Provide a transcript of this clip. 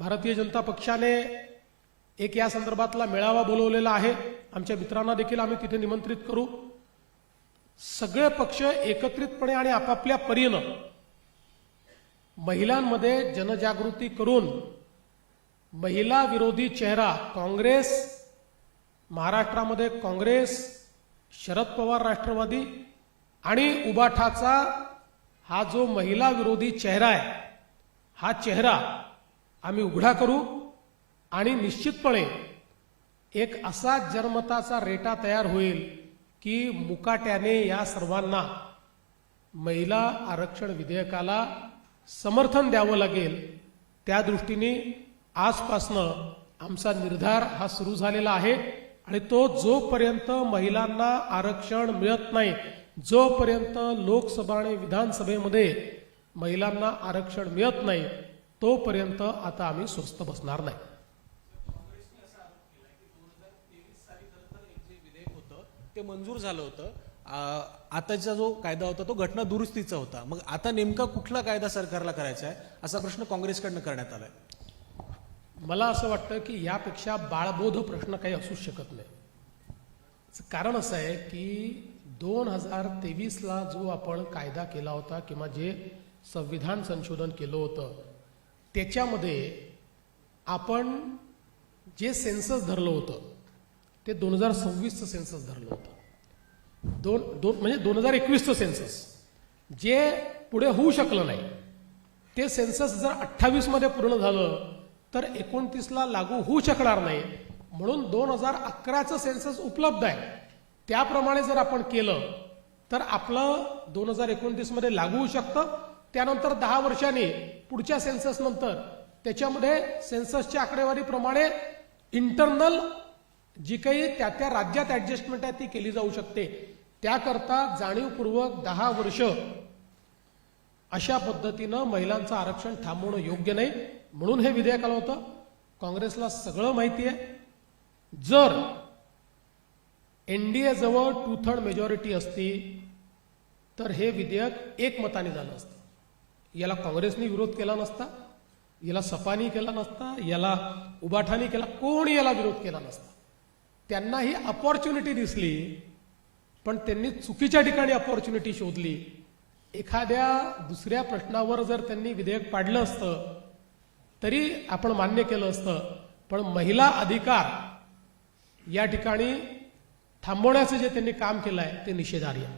भारतीय जनता पक्षाने एक या संदर्भातला मेळावा बोलवलेला आहे। आमच्या मित्रांना देखील आम्ही तिथे निमंत्रित करू। सगळे पक्ष एकत्रितपणे आणि आपापल्या परीने महिलांमध्ये जनजागृती करून महिला विरोधी चेहरा काँग्रेस, महाराष्ट्रामध्ये काँग्रेस, शरद पवार राष्ट्रवादी आणि उबाठाचा हा जो महिला विरोधी चेहरा आहे, हा चेहरा आम्ही उघडा करू आणि निश्चितपणे एक असा जनमताचा रेटा तयार होईल की मुकाट्याने या सर्वांना महिला आरक्षण विधेयकाला समर्थन द्यावं लागेल। त्या दृष्टीने आजपासनं आमचा निर्धार हा सुरू झालेला आहे आणि तो जोपर्यंत महिलांना आरक्षण मिळत नाही, जोपर्यंत लोकसभा आणि विधानसभेमध्ये महिलांना आरक्षण मिळत नाही, तोपर्यंत आता आम्ही स्वस्थ बसणार नाही। ते मंजूर झालं होतं। आताचा जो कायदा होता तो घटना दुरुस्तीचा होता। मग आता नेमका कुठला कायदा सरकारला करायचा आहे असा प्रश्न काँग्रेसकडनं करण्यात आलाय। मला असं वाटतं की यापेक्षा बाळबोध प्रश्न काही असू शकत नाही। कारण असं आहे की 2023ला जो आपण कायदा केला होता किंवा जे संविधान संशोधन केलं होतं त्याच्यामध्ये आपण जे सेन्सस धरलं होतं ते 2026चं सेन्सस धरलं होतं। म्हणजे 2021चं सेन्सस जे पुढे होऊ शकलं नाही, ते सेन्सस जर 28 मध्ये पूर्ण झालं तर 29ला लागू होऊ शकणार नाही। म्हणून 2011चं सेन्सस उपलब्ध आहे, त्याप्रमाणे जर आपण केलं तर आपलं 2029 मध्ये लागू होऊ शकतं। त्यानंतर 10 वर्षांनी पुढच्या सेन्सस नंतर त्याच्यामध्ये सेन्ससच्या आकडेवारीप्रमाणे इंटरनल जी काही त्या राज्यात ऍडजस्टमेंट आहे ती केली जाऊ शकते। त्याकरता जाणीवपूर्वक 10 वर्ष अशा पद्धतीनं महिलांचं आरक्षण थांबवणं योग्य नाही, म्हणून हे विधेयक आलं होतं। काँग्रेसला सगळं माहिती आहे, जर एनडीए जवळ 2/3 मेजॉरिटी असती तर हे विधेयक एकमताने झालं असतं। याला काँग्रेसने विरोध केला नसता, याला सपानी केला नसता, याला उबाठानी केला, कोणी याला विरोध केला नसता। त्यांना ही अपॉर्च्युनिटी दिसली, पण त्यांनी चुकीच्या ठिकाणी अपॉर्च्युनिटी शोधली। एखाद्या दुसऱ्या प्रश्नावर जर त्यांनी विधेयक पाडलं असतं तरी आपण मान्य केलं असतं, पण महिला अधिकार या ठिकाणी थांबवण्याचं जे त्यांनी काम केलंय ते निषेधार्ह आहे।